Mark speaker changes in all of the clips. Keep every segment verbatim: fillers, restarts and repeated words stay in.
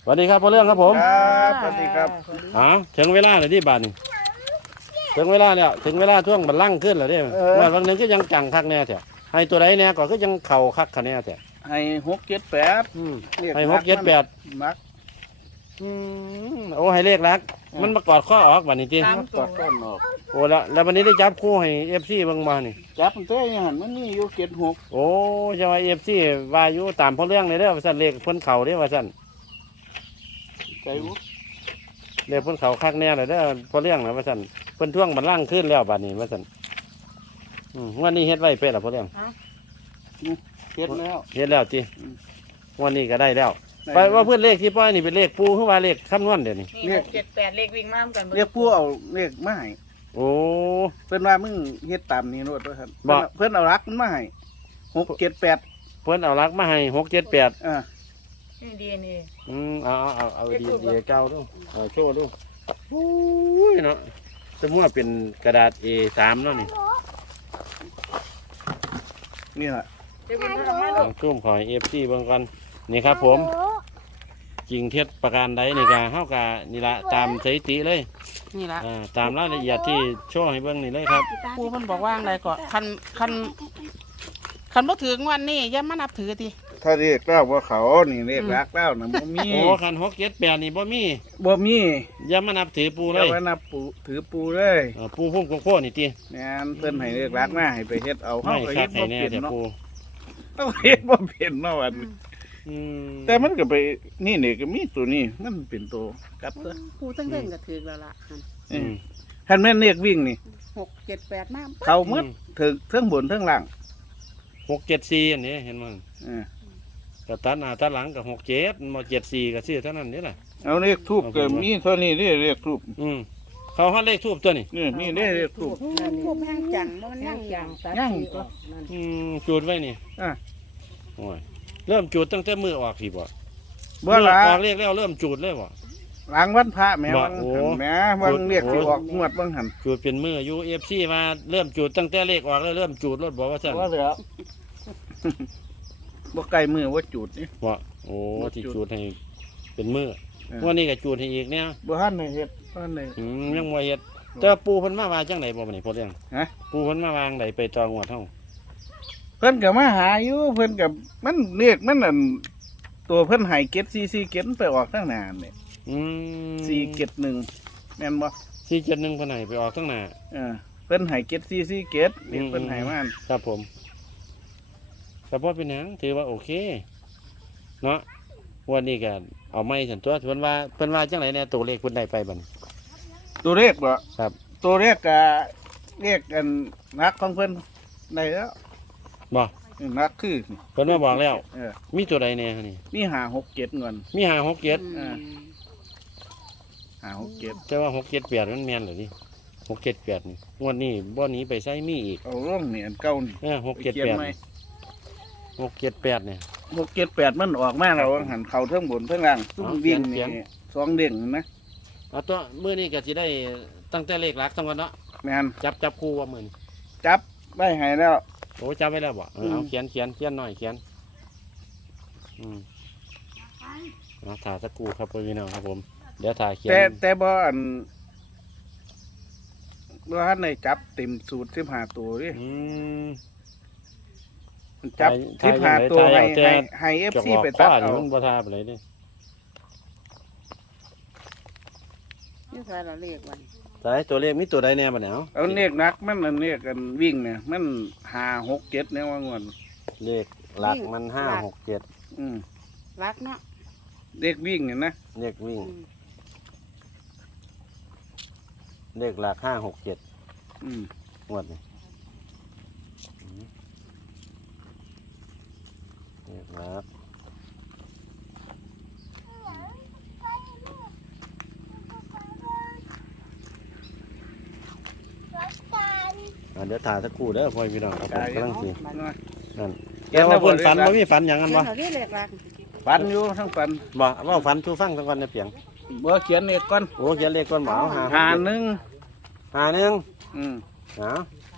Speaker 1: สวัสดีครับพ่อเรื่องครับผม
Speaker 2: ครับสวัสดีครับ
Speaker 1: อ๋อถึงเวลาเลยที่บ้านนี่ถึงเวลาแล้วถึงเวลาช่วงบัลลังก์ขึ้นแล้วเด้วันวันหนึงก็ยังจังคักแน่แท้ให้ตัวใดแน่ก็คือยังเข่าคักคะแน่แท้
Speaker 2: ให้หกเจ็ดแปด
Speaker 1: อืมให้หกเจ็ดแปด
Speaker 2: มัก
Speaker 1: อืมโอ้ให้เลขรัก มันมากอดข้อออกบัดนี้จริง
Speaker 2: มักกอดก้อนออก
Speaker 1: โอ้แล้วแล้ววันนี้ได้จับคู่ให้เอฟซีเบิ่งมานี่
Speaker 2: จับมันเต้ยังหันมันนี่อยู่เจ็ดหก
Speaker 1: โอ้จะว่าเอฟซีวาอยุตามพ่อเรื่องเลยเด้อว่าสั่นเลขเพิ่นเข่าเด้อว่าสั่น
Speaker 2: ใจวุ้
Speaker 1: เลขเพิ่นเข่าคักแน่เลยเด้อพ่อเรื่องนะว่าสั่นเพิ่นท่วงบัลลังก์ขึ้นแล้วบัดนี้ว่าสั่นอืมวันนี้เฮ็ดไว้เป็ดล่ะพ่อเรื่อง
Speaker 2: เจ็ดแล้ว
Speaker 1: เฮ็ดแล้วจี
Speaker 2: อืม
Speaker 1: วันนี้ก็ได้แล้วไปว่าเพื่อนเลขที่ป้อยนี่เป็นเลขปูขึ้นมาเลขคำนวณเดี๋ยวนี้
Speaker 3: นี่หกเจ็ดแปดเลขวิ่งมาเหมือนกัน
Speaker 2: เรียกผู้เอาเรียกมาให้
Speaker 1: โอ้
Speaker 2: เพิ่นว่ามึงเฮ็ดตามนี้โนดด้วยครับ
Speaker 1: บ่
Speaker 2: เพิ่นเอารักมันมาให้หกเจ็ดแปด
Speaker 1: เพื่อนเอารักมาให้หกเจ็ดแปด
Speaker 2: อ่า
Speaker 3: นี่ดีเอ็นเอ
Speaker 1: อืมเอาเอาเอาเอาดีดีเก้าดูเอาโชว์ดูโอ้ยเนาะสมมติว่าเป็นกระดาษ เอ สามเนาะนี่
Speaker 2: นี่แหละ
Speaker 3: เดี๋ยววิ่งมาทำไม
Speaker 1: ล
Speaker 3: ลู
Speaker 1: อก งจุ่มขอยเอฟซีเบิ่งก่อนนี่ครับผมจริงเท็จประการใดนี่กาเฮากานี่ละตามสถิติเลย
Speaker 4: นี่ละ
Speaker 1: อ่าตามรายละเอียดที่โชว์ให้เบิ่งนี่เลยครับ
Speaker 4: ครูเพิ่นบอกว่าอะไรก่อนคันคันคันบ่ถืองวันนี้อย่ามานับถือที
Speaker 2: ถ้าเรียกเล่าว่าเขานี่เรียกรักเล่านะบ่มี
Speaker 1: โอ้คันหกเจ็ดแปดนี่บ่มี
Speaker 2: บ่มี
Speaker 1: อย่ามานับถือปูเล
Speaker 2: เอา
Speaker 1: ย
Speaker 2: ไว้นับปูถือปูเลย
Speaker 1: เออปูพุ่มโค้งๆนี่ติ
Speaker 2: แม่นเพิ่นให้เรียกรักมาให้ไปเฮ็ดเอา
Speaker 1: ไม่
Speaker 2: เฮาก็
Speaker 1: ครั
Speaker 2: เฮ็
Speaker 1: บ
Speaker 2: ด
Speaker 1: ให้
Speaker 2: บ่
Speaker 1: แน่
Speaker 2: เป็น
Speaker 1: แต่
Speaker 2: เนาะ
Speaker 1: ปู
Speaker 2: เฮาเฮ็ดบ่เป็นเนาะวัน
Speaker 1: อืม
Speaker 2: แต่มันก็ไปนี่นี่ก็มีตัวนี้มันเป็นตัวกลับตัว
Speaker 4: ครูตั้งเล่นก็ถือแล้วล่ะ
Speaker 1: อืม
Speaker 2: คันแม่นเรียกวิ่งนี่
Speaker 4: หกเจ็ดแปดมา
Speaker 2: เขาหมดถึงเทั้งบนเทั้งล่าง
Speaker 1: หกเจ็ดสี่อันนี้เห็นมั้ย
Speaker 2: เออ
Speaker 1: กับตัดหน้าตัดหลังกับหกเจ็ดมาเจ็ดสี่กับสี่เท่านั้นนี่แหละ
Speaker 2: เอาเรียกทูบก็มีเท่านี้เรียกเรียกทูบ
Speaker 1: อืมเขาฮอดเลขทูบตัวนี่
Speaker 2: นี่มีเรียกเรียกทูบ
Speaker 4: ครูแห้งจังมันแห้งจัง
Speaker 2: ย่างก็
Speaker 1: อืมจูดไว้นี่
Speaker 2: อ่ะ
Speaker 1: โอ้ยเริ่มจูดตั้งแต่มือออกพี่บ่
Speaker 2: บ่
Speaker 1: มือ
Speaker 2: ละ
Speaker 1: ออกเรียกแล้วเริ่มจูดเลยบ่
Speaker 2: หลังวันพระแม่
Speaker 1: บ่
Speaker 2: วัง
Speaker 1: โอ้
Speaker 2: หันแม่วังเรียก
Speaker 1: โอ้
Speaker 2: สิออกงวดวังหัน
Speaker 1: จูดเป็นมืออยู่เอฟซีมาเริ่มจูดตั้งแต่เลขออกแล้วเริ่มจูดรถบอกว่าสั่น
Speaker 2: ว่าแล้วบ่ไกลมือว่าจุดนี่
Speaker 1: บ่โอ้ที่จูดให้เป็นมือ
Speaker 2: เออ
Speaker 1: วันนี้ก็จูดให้อีกเนี่ย
Speaker 2: บ่ทันได้เฮ็ดบ่ทันได้
Speaker 1: อืมยังบ่เฮ็ดแต่ว่าปูเพิ่นมาวางจังไดบ่บัดนี้พอเรื่อง
Speaker 2: ฮะ
Speaker 1: ปูเพิ่นมาวางไดไปจองงวดเฮา
Speaker 2: เพิ่นก็มาหาอยู่เพิ่นก็มันเรียกมันอันตัวเพิ่นให้เก็ดสี่สี่เก็ดไปออกทางหน้านี่
Speaker 1: อืม
Speaker 2: สี่เก็ดหนึ่งแม่นบ่
Speaker 1: สี่เจ็ดหนึ่งเพิ่นให้ไปออกทั้งหน้า
Speaker 2: เออเพิ่นให้เก็ดสี่สี่เก็ดเรียก
Speaker 1: อืม
Speaker 2: เพิ่นให้มา
Speaker 1: ครับผมแต่พอเป็นหยังถือว่าโอเคเนาะวันนี้ก็เอาไม่สันตัวเพิ่นว่าเพิ่นว่าจังไหนเนี่ยตัวเลขเพิ่นได้ไปบัดนี้
Speaker 2: ตัวเลขบ่
Speaker 1: ครับ
Speaker 2: ตัวเลขก็เรียกกันนักของเพิ่นได้แล้ว
Speaker 1: บ่
Speaker 2: นักคือ
Speaker 1: เพิ่นมาบอกแล้ว
Speaker 2: เออ
Speaker 1: มีตัวใดเนี่ยนี่
Speaker 2: มีหาหกเจ็ดเงิน
Speaker 1: มีห้าหกเจ็ด
Speaker 2: หาหกเจ็ด
Speaker 1: แต่ว่าหกเจ็ดแปดมันแม่นเหรอนี่หกเจ็ดแปดนี่งวันนี้บ่หนี้ไปใช้มีอีก
Speaker 2: เอาร่องเนี่ยอันเก่านี่
Speaker 1: เออหก
Speaker 2: ไป
Speaker 1: เจ็ด
Speaker 2: เขียน
Speaker 1: แปด
Speaker 2: ไหม
Speaker 1: หกเจ็ดแปดเนี่ย
Speaker 2: หกเจ็ดแปดมันออกมาแล้วหันเข่าเทิงบนเทิงล่างตุ้ม
Speaker 1: เอา
Speaker 2: วิ่ง
Speaker 1: เขี
Speaker 2: นี่
Speaker 1: ยน
Speaker 2: สองเด้งนะ
Speaker 1: เอาตัวมื้อนี้ก็สิได้ตั้งแต่เลขหลักทั้งวันเนาะ
Speaker 2: แม่น
Speaker 1: จับจับคู่ว่ามื้อนี้
Speaker 2: จับได้ให้แล้ว
Speaker 1: โอ้จับไว้แล้วบ่เออเอา
Speaker 2: อืม
Speaker 1: เขียนเขียนเขียนหน่อยเขียนอืมเอาถ่ายสักครู่ครับพี่น้องครับผมเดี๋ยวถ่ายเขียน
Speaker 2: แต่แต่บ่อันบ่ทันได้จับเต็มสูตรสิบห้าตัวดิ
Speaker 1: อืม
Speaker 2: จับ
Speaker 1: ถ่าย
Speaker 2: สิบห้าตัว
Speaker 1: ถ่า
Speaker 2: ให้
Speaker 1: ยเอาแต่
Speaker 2: ให้ให้เอฟ
Speaker 1: จะ
Speaker 2: ซี
Speaker 1: บอก
Speaker 2: ไป
Speaker 1: ข้
Speaker 2: ตั
Speaker 1: อ
Speaker 2: ด
Speaker 1: นี่
Speaker 2: เอา
Speaker 1: มันบ่ทาไปเลยเดิ
Speaker 4: นี่ใส่ละเลขวัน
Speaker 1: แต่ตัวเลขมีตัวใดแน่บ่เนี่ยเอา
Speaker 2: เอาเลขนักมันอันเลขกันวิ่งเนี่ยมันหาหกเจ็ดเนี่ยว่างวน
Speaker 1: เลขหลักมันห้าหกเจ็ด
Speaker 2: อืม
Speaker 4: รักเนาะ
Speaker 2: เลขวิ่งเนี่ยนะ
Speaker 1: เลขวิ่งเลขหลักห้าหกเจ็ด
Speaker 2: อืม
Speaker 1: งวดนี่อืมเลขหลักอ่ะเดี๋ยวถ่ายสักครู่เด้อพ่อพี่น้องครับผมกำลังสินั่นแต่ว่าเพิ่นฝันว่ามีฝันอย่างนั้น
Speaker 4: เขีย
Speaker 1: บ่
Speaker 4: นเอาเลขรัก
Speaker 2: ฟันอยู่ทั้งฟัน
Speaker 1: บ่ว่าฝันทูฟังทั้งวันในเพียง
Speaker 2: บ่เขียนเลขก่อน
Speaker 1: โอ้เขียนเลขก่อนบ่เอาหา
Speaker 2: หาหนึ่ง
Speaker 1: หาหนึ่ง
Speaker 2: อืม
Speaker 1: หา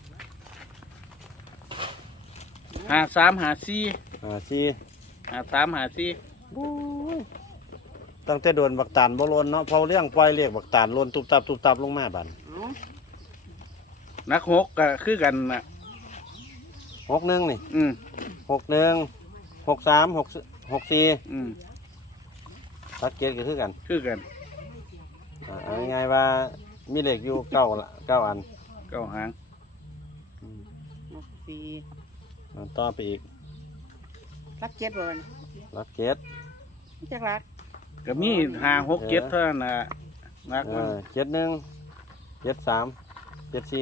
Speaker 2: หาสามหาสี่
Speaker 1: หาสี่
Speaker 2: หาสามหาสี่
Speaker 1: ตั้งแต่โดนบักตาลบ่ลนเนาะพอเรื่องปล่อยเรียกบักตาลลนตุบตับตุบตับลงมาบัด
Speaker 4: เอา
Speaker 2: นักหกก็คือกันน่ะ
Speaker 1: หกหนึ่งนี่
Speaker 2: อืม
Speaker 1: หกหนึ่งหกสามหกหกสี่
Speaker 2: อืม
Speaker 1: รักเจ็ดก็คือกัน
Speaker 2: คือกัน
Speaker 1: อ่าเอาง่ายๆว่ามีเหล็กอยู่เก้าละเก้าอัน
Speaker 2: เก้าหาง
Speaker 1: อืม
Speaker 4: หกสี่
Speaker 1: เอาต่อไปอีก
Speaker 4: รักเจ็ดบ่มัน
Speaker 1: รักเจ็ด
Speaker 4: จักรัก
Speaker 2: ก็มีหาหกเจ็ดเท่านั้นน่ะนัก
Speaker 1: เอ
Speaker 2: มัน
Speaker 1: อเจ็ดหนึ่งเจ็ดสามเจ็ดสี่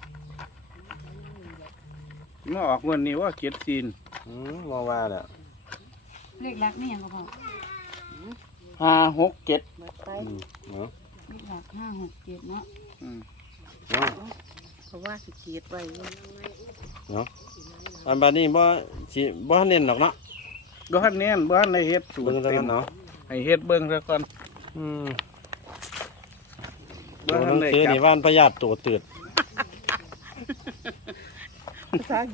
Speaker 2: มาออกวันนี้ว่าเจ็ดซีน
Speaker 1: อืมมองว่าแหละ
Speaker 3: เลขหลักนี่ยังก็พอ
Speaker 2: หาหกเจ็ด
Speaker 4: เบิดไป
Speaker 1: อืมเนาะ
Speaker 3: เลขหลักห้าหกเจ็ดเนาะ
Speaker 2: อืม
Speaker 1: เนาะ
Speaker 4: เพราะว่าสิเกียดไว้อยู่
Speaker 1: เนาะอันบัดนี้บ่สิบ่เน้นหรอกเนาะ
Speaker 2: บ้านเน้นบ้านในเฮ็ดสูต
Speaker 1: เบิ่ง
Speaker 2: ร
Speaker 1: ซะ
Speaker 2: เต็
Speaker 1: กั
Speaker 2: ม
Speaker 1: นเนาะ
Speaker 2: ให้เฮ็ดเบิ่งซะก่อน
Speaker 1: อืม
Speaker 2: บ้า
Speaker 1: ตัวน หนัง
Speaker 2: ได้
Speaker 1: สือ
Speaker 2: จั
Speaker 1: นี่
Speaker 2: บ
Speaker 1: ว่านพยาธิตัวตืด
Speaker 4: ภาษา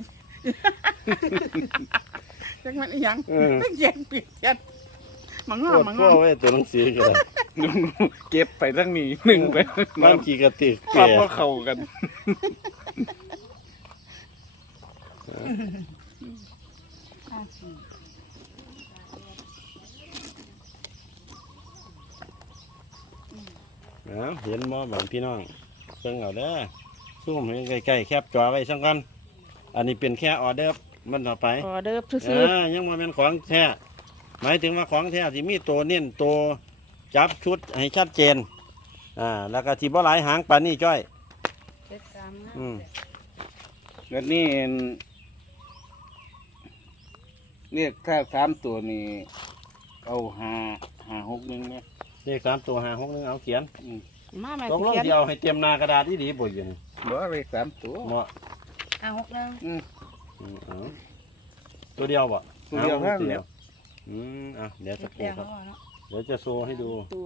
Speaker 4: จักมันอีหยัง
Speaker 1: เออ
Speaker 4: เย็นเปลี่ยนเย็นมังงอ
Speaker 1: โคตร
Speaker 4: มังง
Speaker 1: พ่อ
Speaker 4: อ
Speaker 1: ไว้ตัวหนังสือก็ได้
Speaker 2: เก็บไปทั้งนี้หนึ่งไป
Speaker 1: บางทีกระติก
Speaker 2: ปรั
Speaker 1: เปี
Speaker 2: บ
Speaker 1: ย
Speaker 2: ว่าเข้ากัน
Speaker 3: ห้าสี่
Speaker 1: เอาเห็นบ่บัดพี่น้องเบิ่งเอาเด้อซูมให้ใกล้ๆแคบจอไว้ซังกันอันนี้เป็นแค่ออเดอร์มันต่อไป
Speaker 4: ออเดิร์ฟซื่อ
Speaker 1: อ่ายังบ่แม่นของแท้หมายถึงว่าของแท้ที่มีตัวเน้นตัวจับชุดให้ชัดเจนอ่าแล้วก็ที่บ่หลายหางปานนี้จ้อย
Speaker 3: เจ็ดสามห้า
Speaker 1: อืม
Speaker 2: เดี๋ยวนี้เนี่ยถ้าสามตัวนี้เอาหาหาหกหนึ่งเนี่ย
Speaker 1: เลขสามตัวหาหกหนึงเอาเขียน
Speaker 2: อืม
Speaker 4: ๆมาแม่
Speaker 1: ตกลง
Speaker 4: เขียน
Speaker 1: เดียวให้เตรียมหนากระดาษที่ดีบ่อยู่นี่
Speaker 2: บ่เลขสามตัว
Speaker 1: เหมาะ
Speaker 3: ห้าหกหนึ่ง
Speaker 2: อืม
Speaker 1: อืมเอาตัวเดียวบ่
Speaker 2: ตัวเดียว
Speaker 1: อา
Speaker 2: เท่านั้น
Speaker 1: ตัว
Speaker 2: เดี
Speaker 1: เดี
Speaker 2: ย
Speaker 1: ยว วอืมอ่ะเดี๋ยว
Speaker 3: เจ็
Speaker 1: จะ
Speaker 3: ด
Speaker 1: ปู
Speaker 3: แต้ม
Speaker 1: ครับ
Speaker 3: แล้วเนาะ
Speaker 1: เดี๋ยวจะโซให้ดู
Speaker 4: ตัว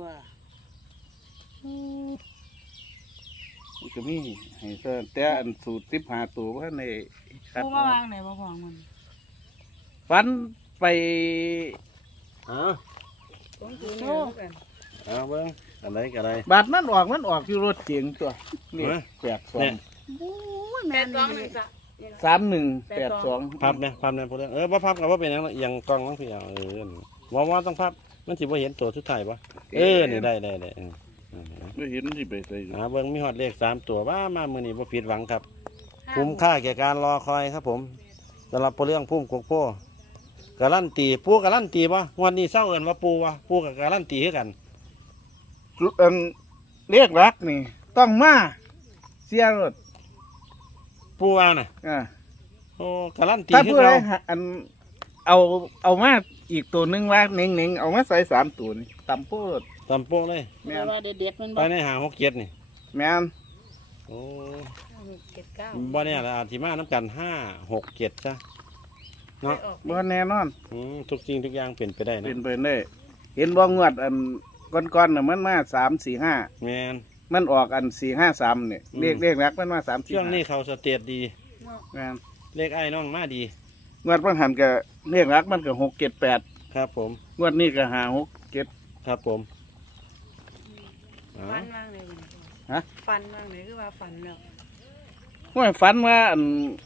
Speaker 2: มันก็มีให้เพิ่มแต่อันสูตรสิบห้าตัวว่าในครับ
Speaker 3: ผู้มาวางไหนบ่พอมัน
Speaker 2: ฟันไป
Speaker 1: เอา
Speaker 3: ต้องถือเนื้อกัน
Speaker 1: เอาเบิ่งอะไรกับอะไร
Speaker 2: บาดมันออกมันออกอยู่รถเก๋งตัวนี่
Speaker 1: เฮ้ย
Speaker 2: แปดสอ
Speaker 1: เนี่
Speaker 2: ง
Speaker 1: ย
Speaker 4: โอ้ย
Speaker 3: แป
Speaker 4: แม่
Speaker 3: ด
Speaker 4: น
Speaker 3: สองห
Speaker 4: ดี
Speaker 3: นึ่งจ้ะ
Speaker 2: สามหนึ่งแปดสอง
Speaker 1: พับเนี่ยพับเนี่ยพูดเรื่องเออบ่พับกับว่าเป็นหยังอยังกล้องต้องพี่เอาเออว่าว่าต้องพับมันสิบ่เห็นตัวสุดท้ายปะเออนี่ได้ได้ได้เออเออ
Speaker 2: ไม่เห็นที่ไปใส่
Speaker 1: อ่าเบิ่งมีฮอดเลขสามตัวว่ามามื้อนี้บ่ผิดหวังครับ คุ้มค่าแก่การรอคอยครับผมสำหรับเรื่องพุ่มกกโป้การันตีปูการันตีปะงวันนี้เศร้าเอินว่าปูวะปูกับการันตีให้กัน
Speaker 2: อันเรียกรักนี่ ต้องมาเสียรถ
Speaker 1: ปูว่าน่ะ
Speaker 2: อ่า
Speaker 1: โอ้การันตี
Speaker 2: ถ้า
Speaker 1: ให้
Speaker 2: ผู้ใด
Speaker 1: เรา
Speaker 2: หาอันเอาเอามาอีกตัวหนึงว่าเน่งเน่งๆเอามาใส่สามตัวนี่ตำโพด
Speaker 1: ตำโป้เลย
Speaker 2: แม่
Speaker 4: แต่
Speaker 2: น
Speaker 4: ว่าเด็ดๆมัน
Speaker 1: ไป
Speaker 4: บ่
Speaker 1: ในหาหกเจ็ดนี่
Speaker 2: แม่น
Speaker 1: โอ้
Speaker 3: ห้าหกเจ็ดเก้า
Speaker 1: บ่เนี่ยละอาทิมาน้ำกันห้าหกเจ็ดซะเนาะ
Speaker 3: ออก
Speaker 2: บ่แน่นอน
Speaker 1: อืมทุกสิ่งทุกอย่างเป็นไปได้นะ
Speaker 2: เป็นไปได้เห็นบ่งวดอันก้อนๆน่ะมันมาสามสี่ห้า
Speaker 1: แมน
Speaker 2: มันออกอันสี่ห้าสามเนี่ย
Speaker 1: อืม
Speaker 2: เลขเลขรักมันมาสามสี่
Speaker 1: ช่วงนี้
Speaker 2: ห้า
Speaker 1: เขาสเตตดี
Speaker 3: เนาะ
Speaker 2: แม่น
Speaker 1: เลขไอ้น้องมาดี
Speaker 2: งวดบางหันก็เลขรักมันก็หกเจ็ดแปด
Speaker 1: ครับผม
Speaker 2: งวดนี้ก็หาหกเจ็ด
Speaker 1: ครับผมอ๋อ
Speaker 3: ฟันว่างไหนบ่เนี่ย
Speaker 2: ฮะ
Speaker 3: ฟันว่างไหนคือว่าฟันแล้ว
Speaker 2: ง่วยฝันว่าอัน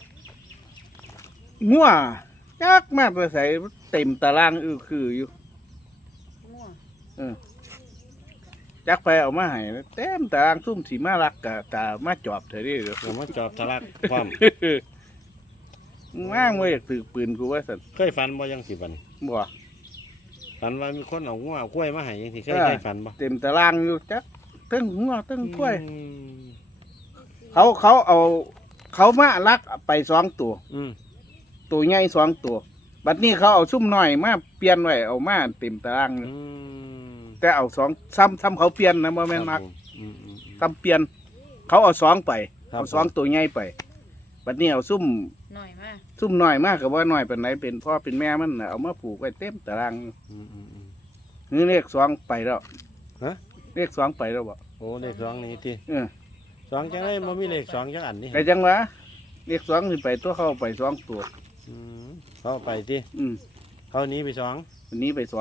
Speaker 2: งัวจักมากไปใส่เต็มตารางอือคืออยู่
Speaker 3: มั่ว
Speaker 2: จักไปเอามาให้เต็มตารางซุ่มสีมารักกะตามาจอบเถอะดิ
Speaker 1: เดี๋ยวมาจอบทะลักความ
Speaker 2: ว่างไว้อยากถือปืนกูว่าสัน
Speaker 1: เคยฝันบ่ยังสิบัดน
Speaker 2: บ่
Speaker 1: ฝันว่ามีคนเอางัวเอากล้วยมาให้ยังสิเคย
Speaker 2: เออ
Speaker 1: เคยฝันบ่
Speaker 2: เต็มตารางอยู่จักตึ้งงัวตึ้งกล้วย
Speaker 1: อืม
Speaker 2: เขาเขาเอา เขามาลักไปสองตัว
Speaker 1: อืม
Speaker 2: ตัวใหญ่สองตัว บัดนี้เขาเอาซุ่มน้อยมาเปลี่ยนไว้เอามาเต็มตารางอยู่
Speaker 1: อืม
Speaker 2: แต่เอาสองซ้ำซ้ำเขาเปลี่ยนนะบ่แม่นมัก
Speaker 1: ครับผอืมอืมอืม
Speaker 2: ซ้ำเปลี่ยน เขาเอาสองไป
Speaker 1: ครับ
Speaker 2: เอาสองตัวใหญ่ไป บัดนี้เอาซุ่ม
Speaker 3: หน่อยมาก
Speaker 2: ซุ่มน้อยมากกับว่าน้อยเป็นไหนเป็นพ่อเป็นแม่มันน่ะเอามาผูกไว้เต็มตาราง
Speaker 1: อืมอืมอืม
Speaker 2: นี่เลขสองไปแล้ว
Speaker 1: ฮะ
Speaker 2: เลขสองไปแล้วบ่
Speaker 1: โอ้เลขสองนี่ที่
Speaker 2: เออ
Speaker 1: สองจังไดบ่มีเลขสองจังอันนี่
Speaker 2: ไปจังหวะเลขสองนี่ไปตัวเข้าไปสองตัว
Speaker 1: อืมเขาไปที่
Speaker 2: อืม
Speaker 1: เขาหนี้ไปสอง
Speaker 2: วันนี้ไปสอง
Speaker 1: อ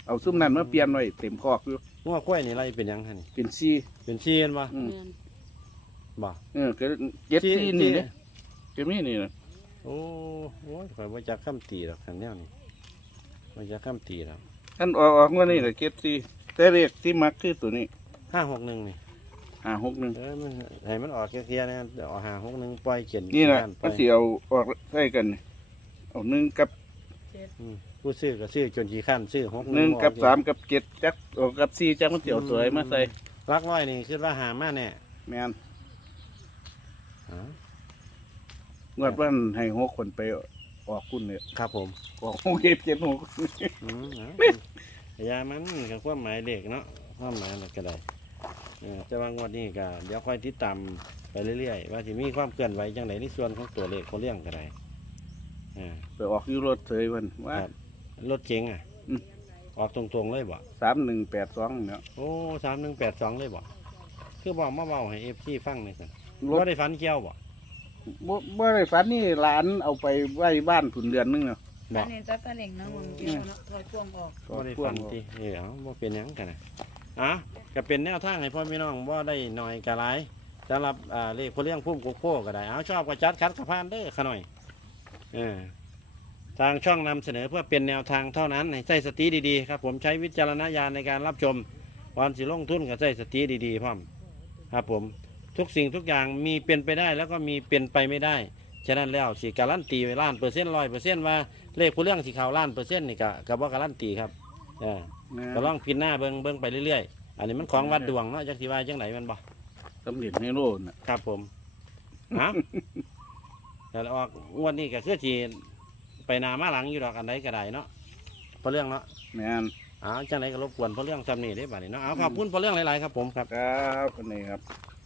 Speaker 2: เอาซุ่มนั้นมาเปลี่ยนไว้เต็มคอกอยู่
Speaker 1: งัวกล้วยนี่ไรเป็นหยังฮะนี่
Speaker 2: เป็นซี่
Speaker 1: เป็นชีเห็นบ่
Speaker 2: อืม
Speaker 4: แม่น
Speaker 1: บ่
Speaker 2: เออก็เจ็ดซี่นี่
Speaker 1: ชี้
Speaker 2: เนี่ยก็มีนี่นะ
Speaker 1: โอ้โหข่อยบ่จักค้ำตีดอกคันแนวนี้บ่จักค้ำตีดอก
Speaker 2: ท่านออกออกว่านี่แหละเจ็ดซี่แต่เรียกที่มักคือตัวนี้
Speaker 1: ห้าหกหนึ่งนี่
Speaker 2: ห้าหกหนึ่ง
Speaker 1: เออมันให้มันออกเคลียร์ๆนะเดี๋ยวเอาห้าหกหนึ่งปล่อยเขียน
Speaker 2: นี่แหละ
Speaker 1: บ้าไป
Speaker 2: มันสิเอาออกใส่กันนี่เอาหนึ่งกับ
Speaker 1: อืมผู้ซื้อก็ซื้อจนขี้ขั้านซื้อหก
Speaker 2: หนึ่งกับ
Speaker 1: ออ
Speaker 2: สามกับเจ็ดจักเอากับซี่จักมันสิเอาตัวไหนมาใส่
Speaker 1: รักร้อยนี่คิดว่าหามาแน่
Speaker 2: แม่น
Speaker 1: อ๋อง
Speaker 2: วดวันให้หกคนไปออกคุณเนี่ย
Speaker 1: ครับผม
Speaker 2: ออกหกเจ็ดเจ็ดหก
Speaker 1: อืมเอายามันกับความหมายเด็กเนาะความหมายมันก็ได้เออแต่ว่างวดนี้ก็เดี๋ยวค่อยติดตามไปเรื่อยๆว่าที่มีความเคลื่อนไหวจังไหนในส่วนของตัวเลขเขาเลี้ยงก็ได้อ่า
Speaker 2: ไปออกอยูรถเฉยวันว่า
Speaker 1: ครับรถเก๋งอ่ะ
Speaker 2: อืม
Speaker 1: ออกตรงๆเลยบ่
Speaker 2: สามหนึ่งแปดสองเนาะ
Speaker 1: โอ้สามหนึ่งแปดสองเลยบ่คือบอกมาเบาให้เอฟซีฟังหน่อยสิ
Speaker 2: รถ
Speaker 1: ว่าได้ฝันเกี่ยวบ่
Speaker 2: บ่บ่ได้ฝันนี่หลานเอาไปไว้บ้านผุนเดือนนึงเนาะ
Speaker 1: บ
Speaker 3: อั
Speaker 1: อน ก
Speaker 3: นี้จะตะเหล่งนะมึงเกี่ยวเนาะถอยพ่วงออก
Speaker 1: ว่าได้ฝันทีเออเอาบ่เป็นหยังกันนะอ่ะก็เป็นแนวทางให้พ่อพี่น้องว่าได้หน่อยกะหลายสำหรับอ่าเลขผู้เลี้ยงพุ่มโกโก้ก็ได้เอาชอบก็จัดคัดกระพานเด้อขะหน่อยเออทางช่องนำเสนอเพื่อเป็นแนวทางเท่านั้นให้ใช้สติดีๆครับผมใช้วิจารณญาณในการรับชมวันสิลงทุนก็ใช้สติดีๆพร้อมครับผมทุกสิ่งทุกอย่างมีเป็นไปได้แล้วก็มีเป็นไปไม่ได้ฉะนั้นแล้วสิการันตีไว้ล้านเปอร์เซ็นต์ร้อยเปอร์เซ็นต์ว่าเลขผู้เลี้ยงสิเขาล้านเปอร์เซ็นต์นี่ก็ก็บ่การันตีครับเออ
Speaker 2: แม่
Speaker 1: ก็ลองพินหน้าเบิ้งเบิ้งไปเรื่อยๆ อันนี้มันของวัดดวงเนาะจักสิว่าจังไหนมันบ่
Speaker 2: สำเร็จในโลกน่ะ
Speaker 1: ครับผมฮะแต่ออกงวดนี้ก็คือสิไปหนามาหลังอยู่ดอกอันใดก็ได้เนาะเพราะเรื่องเนาะ
Speaker 2: แม่น
Speaker 1: อ้าวจังไหนก็รบกวนเพราะเรื่องซ้ำนี่ได้บ่นี่เนาะเอาขอบคุณเพราะเรื่องหลายๆครับผมครับ
Speaker 2: ครับคนนี้ครับ